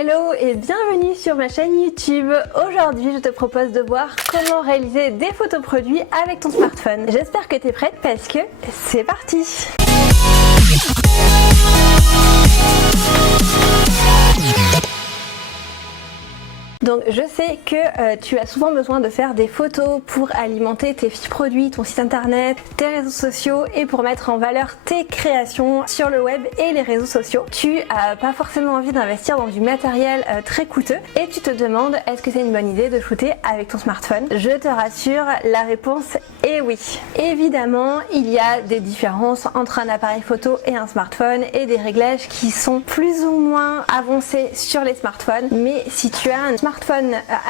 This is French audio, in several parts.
Hello et bienvenue sur ma chaîne YouTube. Aujourd'hui je te propose de voir comment réaliser des photos produits avec ton smartphone. J'espère que tu es prête parce que c'est parti. Donc je sais que tu as souvent besoin de faire des photos pour alimenter tes fiches produits, ton site internet, tes réseaux sociaux et pour mettre en valeur tes créations sur le web et les réseaux sociaux. Tu as pas forcément envie d'investir dans du matériel très coûteux et tu te demandes est-ce que c'est une bonne idée de shooter avec ton smartphone? Je te rassure, la réponse est oui. Évidemment, il y a des différences entre un appareil photo et un smartphone et des réglages qui sont plus ou moins avancés sur les smartphones, mais si tu as un smartphone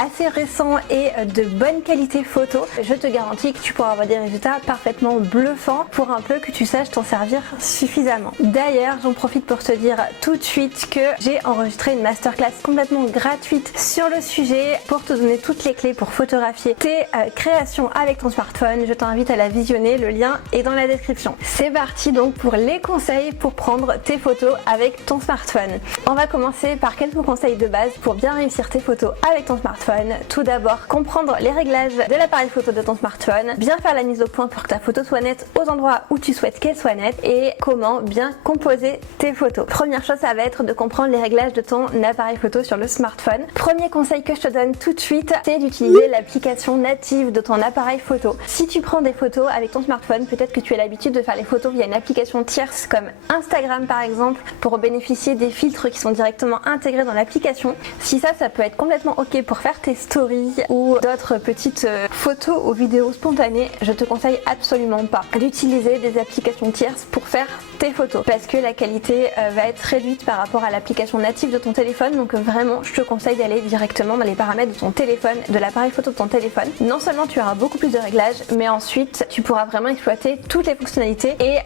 assez récent et de bonne qualité photo, je te garantis que tu pourras avoir des résultats parfaitement bluffants pour un peu que tu saches t'en servir suffisamment. D'ailleurs, j'en profite pour te dire tout de suite que j'ai enregistré une masterclass complètement gratuite sur le sujet pour te donner toutes les clés pour photographier tes créations avec ton smartphone. Je t'invite à la visionner, le lien est dans la description. C'est parti donc pour les conseils pour prendre tes photos avec ton smartphone. On va commencer par quelques conseils de base pour bien réussir tes photos avec ton smartphone. Tout d'abord, comprendre les réglages de l'appareil photo de ton smartphone, bien faire la mise au point pour que ta photo soit nette aux endroits où tu souhaites qu'elle soit nette et comment bien composer tes photos. Première chose, ça va être de comprendre les réglages de ton appareil photo sur le smartphone. Premier conseil que je te donne tout de suite, c'est d'utiliser l'application native de ton appareil photo. Si tu prends des photos avec ton smartphone, peut-être que tu as l'habitude de faire les photos via une application tierce comme Instagram par exemple, pour bénéficier des filtres qui sont directement intégrés dans l'application. Si ça peut être complètement ok pour faire tes stories ou d'autres petites photos ou vidéos spontanées, je te conseille absolument pas d'utiliser des applications tierces pour faire tes photos parce que la qualité va être réduite par rapport à l'application native de ton téléphone. Donc vraiment, je te conseille d'aller directement dans les paramètres de ton téléphone, de l'appareil photo de ton téléphone. Non seulement tu auras beaucoup plus de réglages, mais ensuite tu pourras vraiment exploiter toutes les fonctionnalités et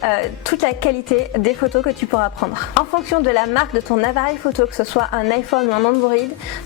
toute la qualité des photos que tu pourras prendre. En fonction de la marque de ton appareil photo, que ce soit un iPhone ou un Android,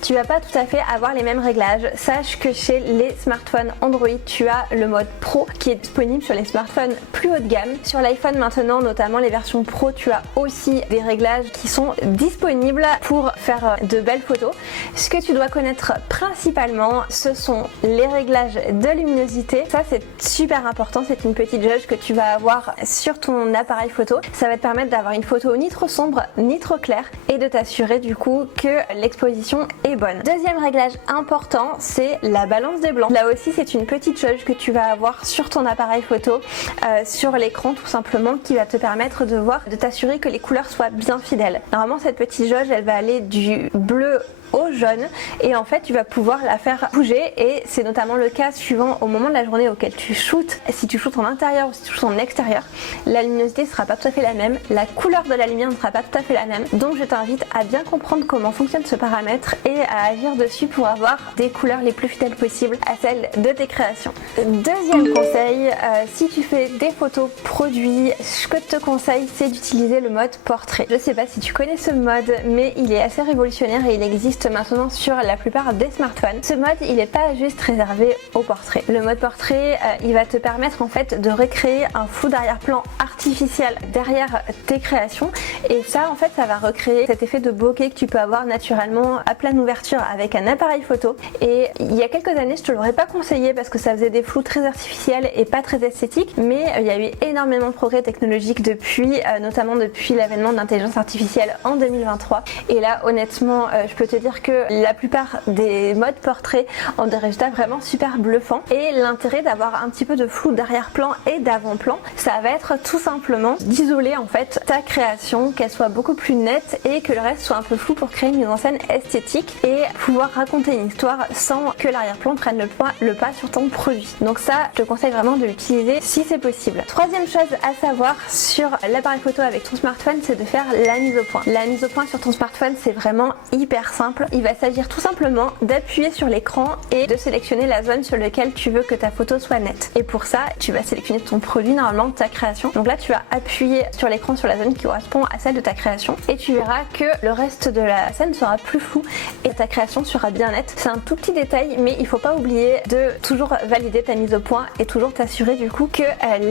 tu vas pas tout à fait avoir les mêmes réglages. Sache que chez les smartphones Android, tu as le mode Pro qui est disponible sur les smartphones plus haut de gamme. Sur l'iPhone maintenant, notamment les versions Pro, tu as aussi des réglages qui sont disponibles pour faire de belles photos. Ce que tu dois connaître principalement, ce sont les réglages de luminosité. Ça, c'est super important. C'est une petite jauge que tu vas avoir sur ton appareil photo. Ça va te permettre d'avoir une photo ni trop sombre ni trop claire et de t'assurer du coup que l'exposition est bonne. Deuxième réglage important, c'est la balance des blancs. Là aussi, c'est une petite jauge que tu vas avoir sur ton appareil photo, sur l'écran tout simplement, qui va te permettre de t'assurer que les couleurs soient bien fidèles. Normalement, cette petite jauge, elle va aller du bleu au jaune et en fait tu vas pouvoir la faire bouger et c'est notamment le cas suivant au moment de la journée auquel tu shootes. Si tu shootes en intérieur ou si tu shootes en extérieur, la luminosité ne sera pas tout à fait la même, la couleur de la lumière ne sera pas tout à fait la même. Donc je t'invite à bien comprendre comment fonctionne ce paramètre et à agir dessus pour avoir des couleurs les plus fidèles possibles à celles de tes créations. Deuxième conseil, si tu fais des photos produits, ce que je te conseille c'est d'utiliser le mode portrait. Je sais pas si tu connais ce mode, mais il est assez révolutionnaire et il existe maintenant sur la plupart des smartphones. Ce mode, il n'est pas juste réservé au portrait. Le mode portrait, il va te permettre en fait de recréer un flou d'arrière-plan artificiel derrière tes créations et ça en fait ça va recréer cet effet de bokeh que tu peux avoir naturellement à pleine ouverture avec un appareil photo. Et il y a quelques années, je te l'aurais pas conseillé parce que ça faisait des flous très artificiels et pas très esthétiques, mais il y a eu énormément de progrès technologiques depuis, notamment depuis l'avènement de l'intelligence artificielle en 2023. Et là, honnêtement, je peux te dire que la plupart des modes portraits ont des résultats vraiment super bluffants et l'intérêt d'avoir un petit peu de flou d'arrière-plan et d'avant-plan, ça va être tout simplement d'isoler en fait ta création, qu'elle soit beaucoup plus nette et que le reste soit un peu flou pour créer une mise en scène esthétique et pouvoir raconter une histoire sans que l'arrière-plan prenne le pas sur ton produit. Donc ça, je te conseille vraiment de l'utiliser si c'est possible. Troisième chose à savoir sur l'appareil photo avec ton smartphone, c'est de faire la mise au point. La mise au point sur ton smartphone, c'est vraiment hyper simple, il va s'agir tout simplement d'appuyer sur l'écran et de sélectionner la zone sur laquelle tu veux que ta photo soit nette. Et pour ça, tu vas sélectionner ton produit, normalement ta création. Donc là, tu vas appuyer sur l'écran sur la zone qui correspond à celle de ta création et tu verras que le reste de la scène sera plus flou et ta création sera bien nette. C'est un tout petit détail, mais il faut pas oublier de toujours valider ta mise au point et toujours t'assurer du coup que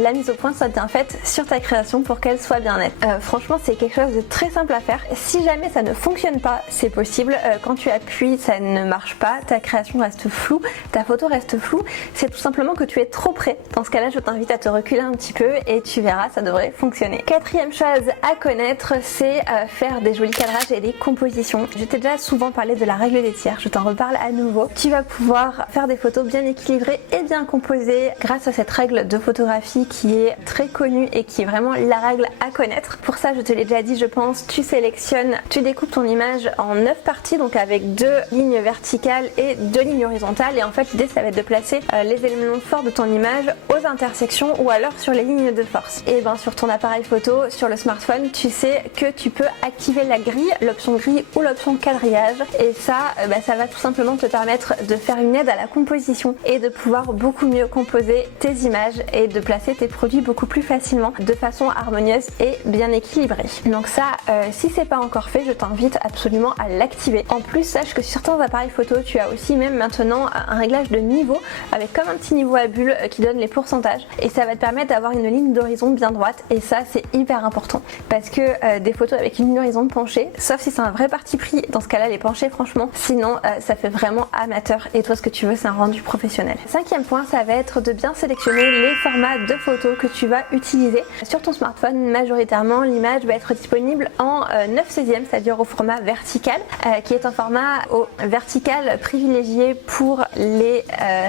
la mise au point soit bien faite sur ta création pour qu'elle soit bien nette. Franchement, c'est quelque chose de très simple à faire. Si jamais ça ne fonctionne pas, c'est possible. Quand tu appuies, ça ne marche pas, ta création reste floue, ta photo reste floue, c'est tout simplement que tu es trop près. Dans ce cas-là, je t'invite à te reculer un petit peu et tu verras, ça devrait fonctionner. Quatrième chose à connaître, c'est faire des jolis cadrages et des compositions. Je t'ai déjà souvent parlé de la règle des tiers, je t'en reparle à nouveau. Tu vas pouvoir faire des photos bien équilibrées et bien composées grâce à cette règle de photographie qui est très connue et qui est vraiment la règle à connaître. Pour ça, je te l'ai déjà dit, je pense, tu sélectionnes, tu découpes ton image en 9 parties, donc avec 2 lignes verticales et 2 lignes horizontales. Et en fait, l'idée, ça va être de placer les éléments forts de ton image aux intersections ou alors sur les lignes de force. Et bien sur ton appareil photo, sur le smartphone, tu sais que tu peux activer la grille, l'option grille ou l'option quadrillage. Et ça, ça va tout simplement te permettre de faire une aide à la composition et de pouvoir beaucoup mieux composer tes images et de placer tes produits beaucoup plus facilement de façon harmonieuse et bien équilibrée. Donc ça, si c'est pas encore fait, je t'invite absolument à l'activer. En plus, sache que sur certains appareils photo, tu as aussi même maintenant un réglage de niveau avec comme un petit niveau à bulle qui donne les pourcentages et ça va te permettre d'avoir une ligne d'horizon bien droite et ça c'est hyper important parce que des photos avec une ligne d'horizon penchée, sauf si c'est un vrai parti pris, dans ce cas-là les penchées franchement, sinon ça fait vraiment amateur et toi ce que tu veux c'est un rendu professionnel. Cinquième point, ça va être de bien sélectionner les formats de photos que tu vas utiliser. Sur ton smartphone, majoritairement l'image va être disponible en 9/16e, c'est-à-dire au format vertical, qui est un format au vertical privilégié pour les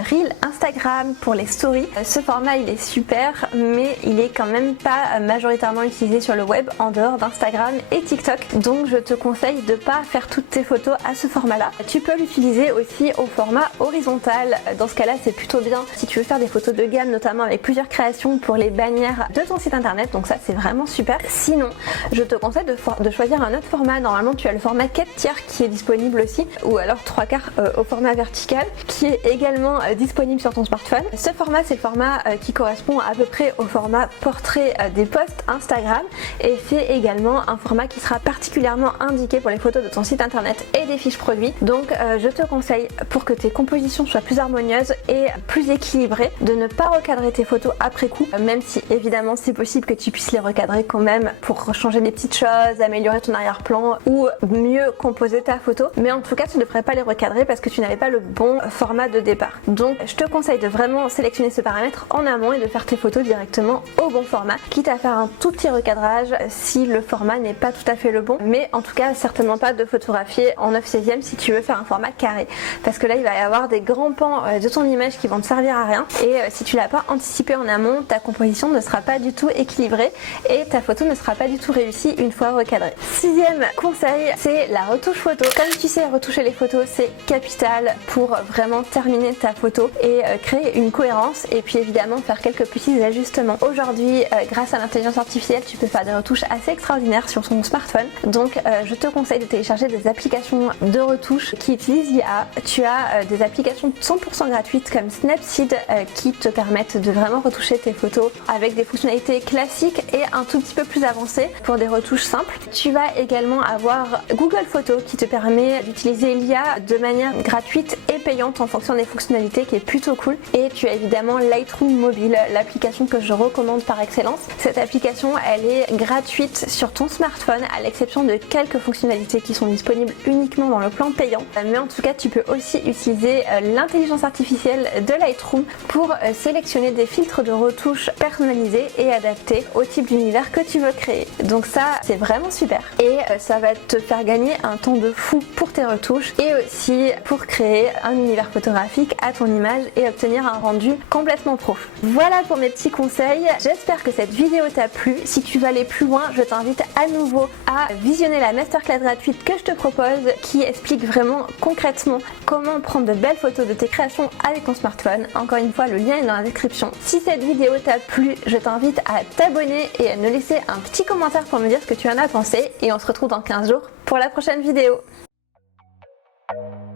Reels Instagram, pour les stories. Ce format il est super, mais il est quand même pas majoritairement utilisé sur le web en dehors d'Instagram et TikTok. Donc je te conseille de pas faire toutes tes photos à ce format-là. Tu peux l'utiliser aussi au format horizontal. Dans ce cas-là, c'est plutôt bien si tu veux faire des photos de gamme, notamment avec plusieurs créations pour les bannières de ton site internet. Donc ça, c'est vraiment super. Sinon, je te conseille de choisir un autre format. Normalement, tu as le format 4 tiers qui est disponible aussi, ou alors 3/4 au format vertical, qui est également disponible sur ton smartphone. Ce format, c'est le format qui correspond à peu près au format portrait des posts Instagram et c'est également un format qui sera particulièrement indiqué pour les photos de ton site internet et des fiches produits. Donc je te conseille, pour que tes compositions soient plus harmonieuses et plus équilibrées, de ne pas recadrer tes photos après coup, même si évidemment c'est possible que tu puisses les recadrer quand même pour changer des petites choses, améliorer ton arrière-plan ou mieux composer ta photo, mais en tout cas tu ne devrais pas les recadrer parce que tu n'avais pas le bon format de départ. Donc je te conseille de vraiment sélectionner ce paramètre en amont et de faire tes photos directement au bon format, quitte à faire un tout petit recadrage si le format n'est pas tout à fait le bon, mais en tout cas certainement pas de photographier en 9/16e si tu veux faire un format carré, parce que là il va y avoir des grands pans de ton image qui vont te servir à rien et si tu l'as pas anticipé en amont, ta composition ne sera pas du tout équilibrée et ta photo ne sera pas du tout réussie une fois recadrée. Sixième conseil, c'est la retouche photo. Comme tu sais, retoucher les photos c'est capital pour vraiment terminer ta photo et créer une cohérence et puis évidemment faire quelques petits ajustements. Aujourd'hui, grâce à l'intelligence artificielle, tu peux faire des retouches assez extraordinaires sur ton smartphone. Donc je te conseille de télécharger des applications de retouche qui utilisent l'IA. Tu as des applications 100% gratuites comme Snapseed qui te permettent de vraiment retoucher tes photos avec des fonctionnalités classiques et un tout petit peu plus avancées pour des retouches simples. Tu vas également avoir Google Photos qui te permet d'utiliser l'IA de manière gratuite et payante en fonction des fonctionnalités, qui est plutôt cool. Et tu as évidemment Lightroom Mobile, l'application que je recommande par excellence. Cette application, elle est gratuite sur ton smartphone à l'exception de quelques fonctionnalités qui sont disponibles uniquement dans le plan payant. Mais en tout cas, tu peux aussi utiliser l'intelligence artificielle de Lightroom pour sélectionner des filtres de retouche personnalisés et adaptés au type d'univers que tu veux créer. Donc ça, c'est vraiment super. Et ça va te faire gagner un temps de fou pour tes retouches et aussi pour créer un univers photographique à ton image et obtenir un rendu complètement pro. Voilà pour mes petits conseils. J'espère que cette vidéo t'a plu. Si tu veux aller plus loin, je t'invite à nouveau à visionner la masterclass gratuite que je te propose qui explique vraiment concrètement comment prendre de belles photos de tes créations avec ton smartphone. Encore une fois, le lien est dans la description. Si cette vidéo t'a plu, je t'invite à t'abonner et à me laisser un petit commentaire pour me dire ce que tu en as pensé et on se retrouve dans 15 jours pour la prochaine vidéo. Thank you.